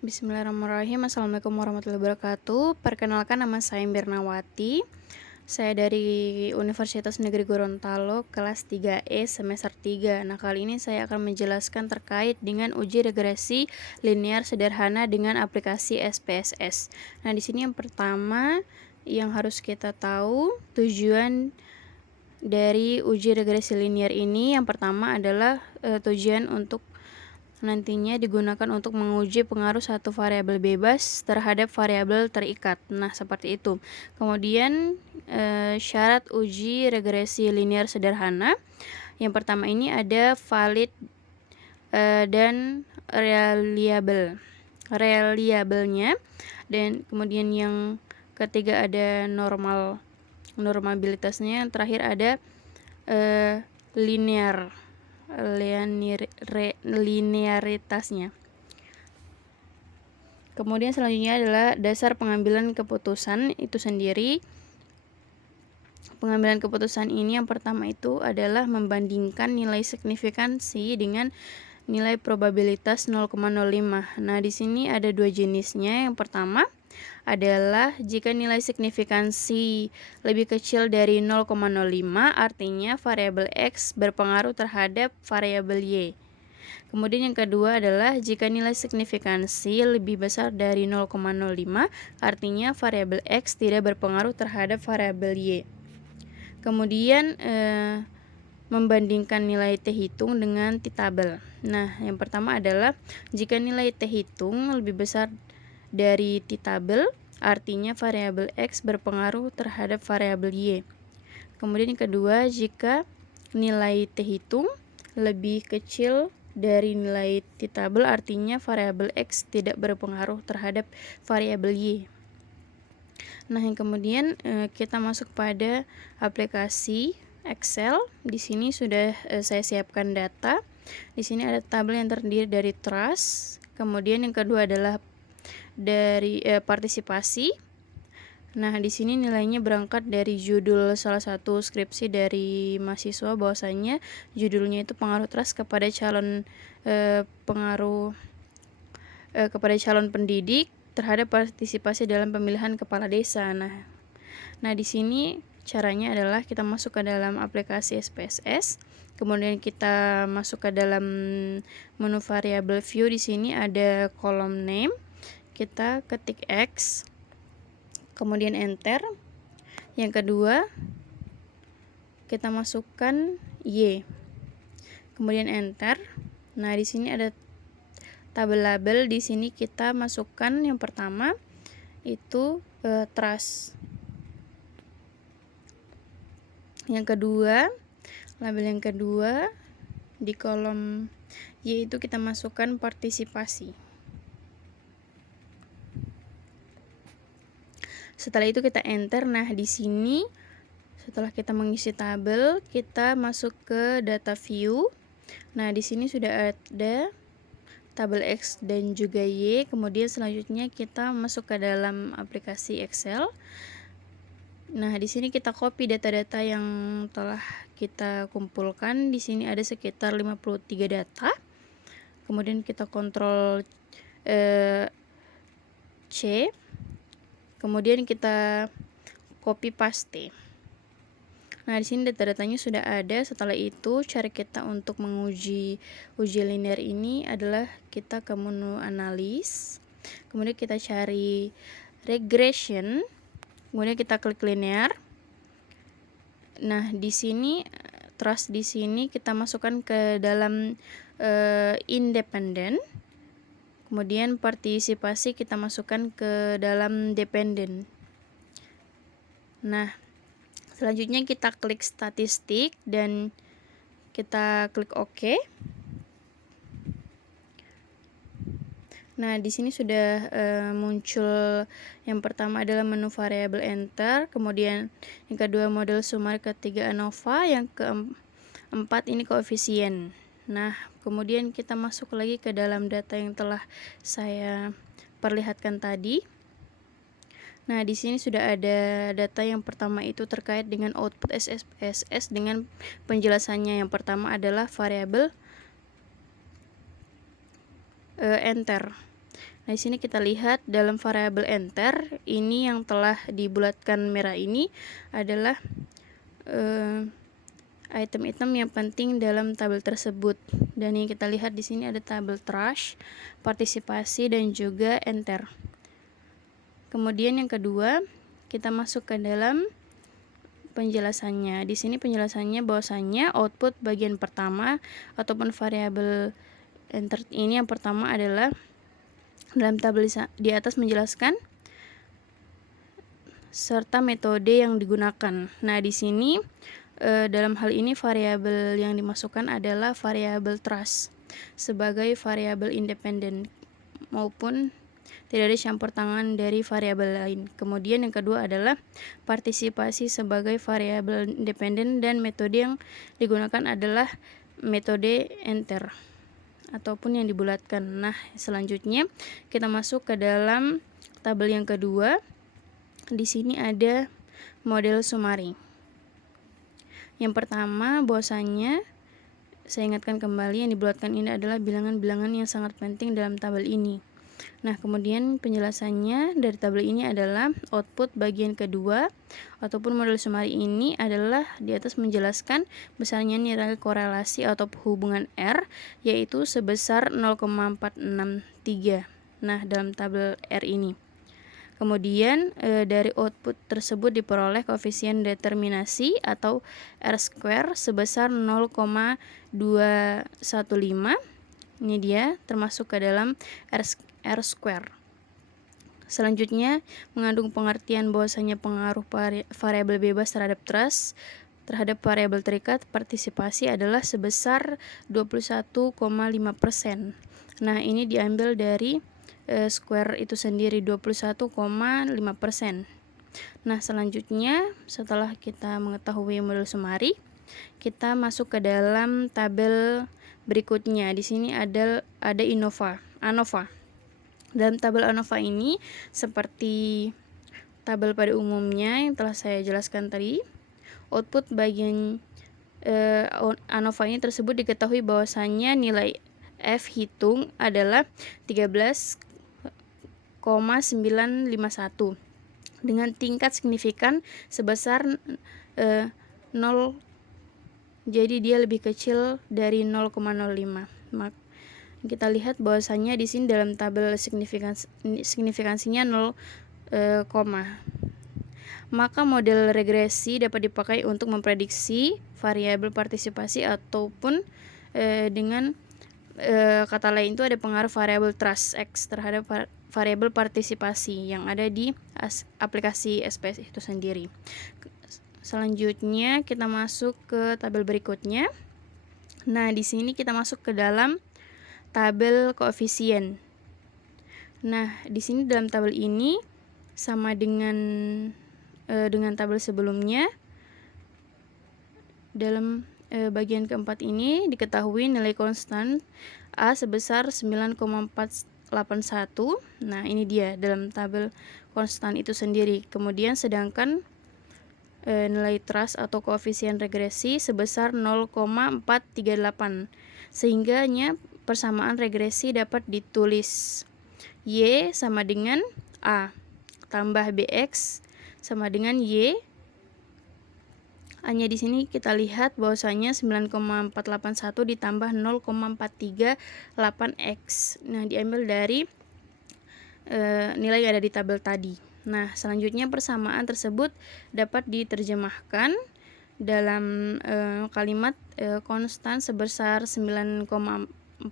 Bismillahirrahmanirrahim. Assalamualaikum warahmatullahi wabarakatuh. Perkenalkan, nama saya Mirnawati. Saya dari Universitas Negeri Gorontalo, kelas 3E semester 3. Nah, kali ini saya akan menjelaskan terkait dengan uji regresi linear sederhana dengan aplikasi SPSS. Nah, di sini yang pertama yang harus kita tahu, tujuan dari uji regresi linear ini yang pertama adalah tujuan untuk nantinya digunakan untuk menguji pengaruh satu variabel bebas terhadap variabel terikat. Nah, seperti itu. Kemudian syarat uji regresi linear sederhana. Yang pertama ini ada valid dan reliabelnya, dan kemudian yang ketiga ada normabilitasnya, yang terakhir ada linearitasnya. Kemudian selanjutnya adalah dasar pengambilan keputusan itu sendiri. Pengambilan keputusan ini yang pertama itu adalah membandingkan nilai signifikansi dengan nilai probabilitas 0,05. Nah, di sini ada dua jenisnya. Yang pertama adalah jika nilai signifikansi lebih kecil dari 0,05, artinya variabel X berpengaruh terhadap variabel Y. Kemudian yang kedua adalah jika nilai signifikansi lebih besar dari 0,05, artinya variabel X tidak berpengaruh terhadap variabel Y. Kemudian membandingkan nilai T hitung dengan T tabel. Nah, yang pertama adalah jika nilai T hitung lebih besar dari T tabel, artinya variabel X berpengaruh terhadap variabel Y. Kemudian yang kedua, jika nilai T hitung lebih kecil dari nilai T tabel, artinya variabel X tidak berpengaruh terhadap variabel Y. Nah, yang kemudian kita masuk pada aplikasi Excel. Di sini sudah saya siapkan data. Di sini ada tabel yang terdiri dari trust. Kemudian yang kedua adalah dari partisipasi. Nah, di sini nilainya berangkat dari judul salah satu skripsi dari mahasiswa, bahwasanya judulnya itu pengaruh trust kepada calon kepada calon pendidik terhadap partisipasi dalam pemilihan kepala desa. Nah, di sini caranya adalah kita masuk ke dalam aplikasi SPSS. Kemudian kita masuk ke dalam menu variable view. Di sini ada kolom name. Kita ketik X, kemudian enter. Yang kedua, kita masukkan Y, kemudian enter. Nah, di sini ada tabel label. Di sini kita masukkan yang pertama itu trust. Yang kedua, label yang kedua di kolom Y itu kita masukkan partisipasi. Setelah itu kita enter. Nah, di sini setelah kita mengisi tabel, kita masuk ke data view. Nah, di sini sudah ada tabel X dan juga Y. Kemudian selanjutnya kita masuk ke dalam aplikasi Excel. Nah, di sini kita copy data-data yang telah kita kumpulkan. Di sini ada sekitar 53 data. Kemudian kita kontrol C. Kemudian kita copy paste. Nah, di sini data-datanya sudah ada. Setelah itu, cara kita untuk menguji uji linear ini adalah kita ke menu analis. Kemudian kita cari regression. Kemudian kita klik linear. Nah, di sini trust, di sini kita masukkan ke dalam independen. Kemudian partisipasi kita masukkan ke dalam dependen. Nah, selanjutnya kita klik statistik dan kita klik OK. Nah, di sini sudah muncul yang pertama adalah menu variabel enter, kemudian yang kedua model sumar, ketiga ANOVA, yang keempat ini koefisien. Nah, kemudian kita masuk lagi ke dalam data yang telah saya perlihatkan tadi. Nah, di sini sudah ada data yang pertama itu terkait dengan output SPSS dengan penjelasannya. Yang pertama adalah variabel enter. Nah, di sini kita lihat dalam variabel enter, ini yang telah dibulatkan merah ini adalah item-item yang penting dalam tabel tersebut. Dan yang kita lihat di sini ada tabel trash, partisipasi, dan juga enter. Kemudian yang kedua, kita masuk ke dalam penjelasannya. Di sini penjelasannya bahwasanya output bagian pertama ataupun variabel enter ini yang pertama adalah dalam tabel di atas menjelaskan serta metode yang digunakan. Nah, di sini dalam hal ini variabel yang dimasukkan adalah variabel trash sebagai variabel independen maupun tidak ada campur tangan dari variabel lain. Kemudian yang kedua adalah partisipasi sebagai variabel independen dan metode yang digunakan adalah metode enter ataupun yang dibulatkan. Nah, selanjutnya kita masuk ke dalam tabel yang kedua. Di sini ada model summary. Yang pertama, bahwasanya saya ingatkan kembali yang dibulatkan ini adalah bilangan-bilangan yang sangat penting dalam tabel ini. Nah, kemudian penjelasannya dari tabel ini adalah output bagian kedua ataupun model summary ini adalah di atas menjelaskan besarnya nilai korelasi atau hubungan R yaitu sebesar 0,463. Nah, dalam tabel R ini. Kemudian dari output tersebut diperoleh koefisien determinasi atau R² sebesar 0,215. Ini dia termasuk ke dalam R². Selanjutnya mengandung pengertian bahwasanya pengaruh variabel bebas terhadap trust terhadap variabel terikat partisipasi adalah sebesar 21,5%. Nah, ini diambil dari square itu sendiri 21,5%. Nah, selanjutnya setelah kita mengetahui model summary, kita masuk ke dalam tabel berikutnya. Di sini ada ANOVA. Dalam tabel ANOVA ini seperti tabel pada umumnya yang telah saya jelaskan tadi, output bagian ANOVA ini tersebut diketahui bahwasannya nilai F hitung adalah 13,951 dengan tingkat signifikan sebesar 0, jadi dia lebih kecil dari 0,05. Kita lihat bahwasanya di sini dalam tabel signifikansinya 0, maka model regresi dapat dipakai untuk memprediksi variabel partisipasi ataupun dengan kata lain itu ada pengaruh variabel trust X terhadap variabel partisipasi yang ada di aplikasi SPS itu sendiri. Selanjutnya kita masuk ke tabel berikutnya. Nah, di sini kita masuk ke dalam tabel koefisien. Nah, di sini dalam tabel ini sama dengan tabel sebelumnya. Dalam bagian keempat ini diketahui nilai konstan A sebesar 9,481. Nah, ini dia dalam tabel konstan itu sendiri. Kemudian sedangkan nilai trust atau koefisien regresi sebesar 0,438. Sehingganya persamaan regresi dapat ditulis Y sama dengan A tambah BX sama dengan Y. Hanya di sini kita lihat bahwasanya 9,481 ditambah 0,438X. Nah, diambil dari nilai yang ada di tabel tadi. Nah, selanjutnya persamaan tersebut dapat diterjemahkan dalam kalimat konstan sebesar 9,481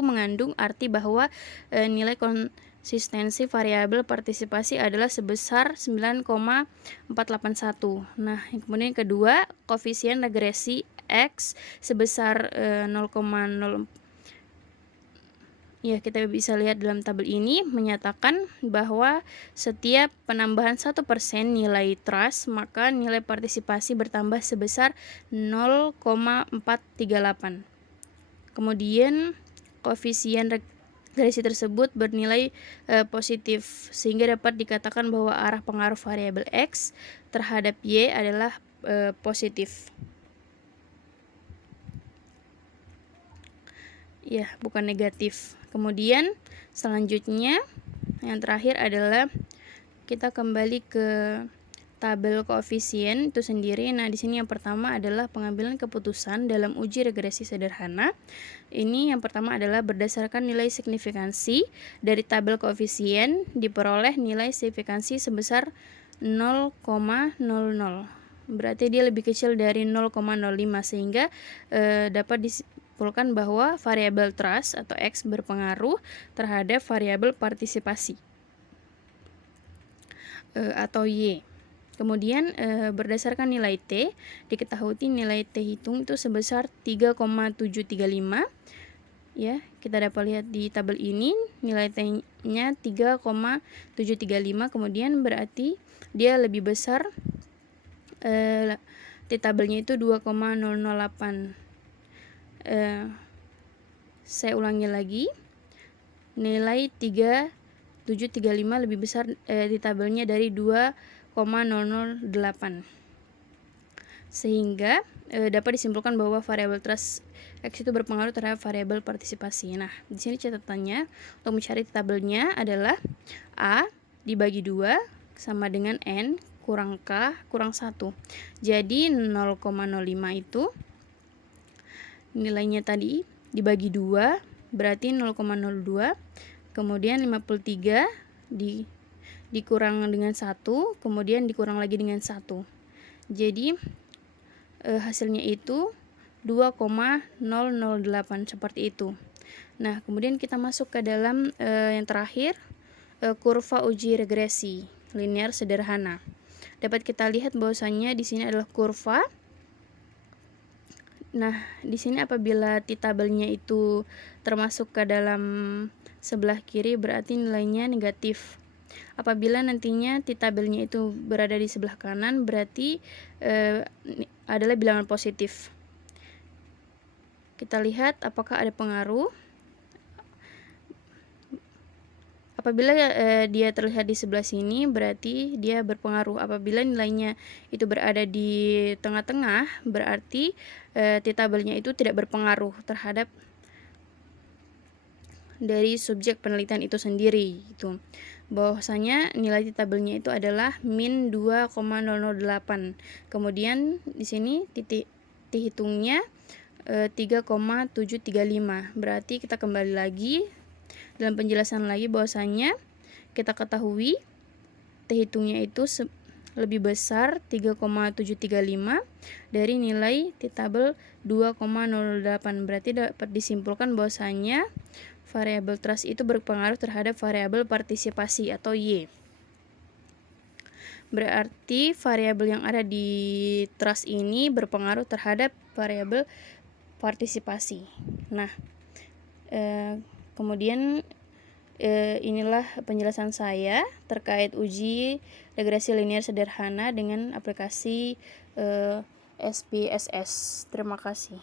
mengandung arti bahwa nilai konsistensi variabel partisipasi adalah sebesar 9,481. Nah, kemudian yang kedua, koefisien regresi X sebesar 0,0. Ya, kita bisa lihat dalam tabel ini menyatakan bahwa setiap penambahan 1% nilai trust, maka nilai partisipasi bertambah sebesar 0,438. Kemudian koefisien regresi tersebut bernilai positif, sehingga dapat dikatakan bahwa arah pengaruh variabel X terhadap Y adalah positif. ya, bukan negatif. Kemudian selanjutnya yang terakhir adalah kita kembali ke tabel koefisien itu sendiri. Nah, di sini yang pertama adalah pengambilan keputusan dalam uji regresi sederhana. Ini yang pertama adalah berdasarkan nilai signifikansi dari tabel koefisien diperoleh nilai signifikansi sebesar 0,00. Berarti dia lebih kecil dari 0,05 sehingga dapat disimpulkan bahwa variabel trust atau X berpengaruh terhadap variabel partisipasi atau Y. Kemudian berdasarkan nilai T, diketahui nilai T hitung itu sebesar 3,735. Ya, kita dapat lihat di tabel ini nilai T-nya 3,735, kemudian berarti dia lebih besar, T tabelnya itu 2,008. Saya ulangi lagi, nilai 3,735 lebih besar di tabelnya dari 2,008, sehingga dapat disimpulkan bahwa variabel trust X itu berpengaruh terhadap variabel partisipasi. Nah, di sini catatannya untuk mencari tabelnya adalah A dibagi 2 sama dengan N kurang K kurang 1. Jadi 0,05 itu nilainya tadi dibagi 2 berarti 0,02, kemudian 53 dikurang dengan 1, kemudian dikurang lagi dengan 1. Jadi hasilnya itu 2,008 seperti itu. Nah, kemudian kita masuk ke dalam yang terakhir, kurva uji regresi linear sederhana. Dapat kita lihat bahwasannya di sini adalah kurva. Nah, di sini apabila T tabelnya itu termasuk ke dalam sebelah kiri berarti nilainya negatif. Apabila nantinya T tabelnya itu berada di sebelah kanan berarti adalah bilangan positif. Kita lihat apakah ada pengaruh. Apabila dia terlihat di sebelah sini berarti dia berpengaruh. Apabila nilainya itu berada di tengah-tengah berarti T tabelnya itu tidak berpengaruh terhadap dari subjek penelitian itu sendiri. Itu bahwasanya nilai T tabelnya itu adalah min 2,008. Kemudian di sini titik T hitungnya 3,735. Berarti kita kembali lagi dalam penjelasan lagi bahwasanya kita ketahui T hitungnya itu lebih besar 3,735 dari nilai T tabel 2,08. Berarti dapat disimpulkan bahwasanya variabel trust itu berpengaruh terhadap variabel partisipasi atau Y. Berarti variabel yang ada di trust ini berpengaruh terhadap variabel partisipasi. Nah, kemudian inilah penjelasan saya terkait uji regresi linear sederhana dengan aplikasi SPSS. Terima kasih.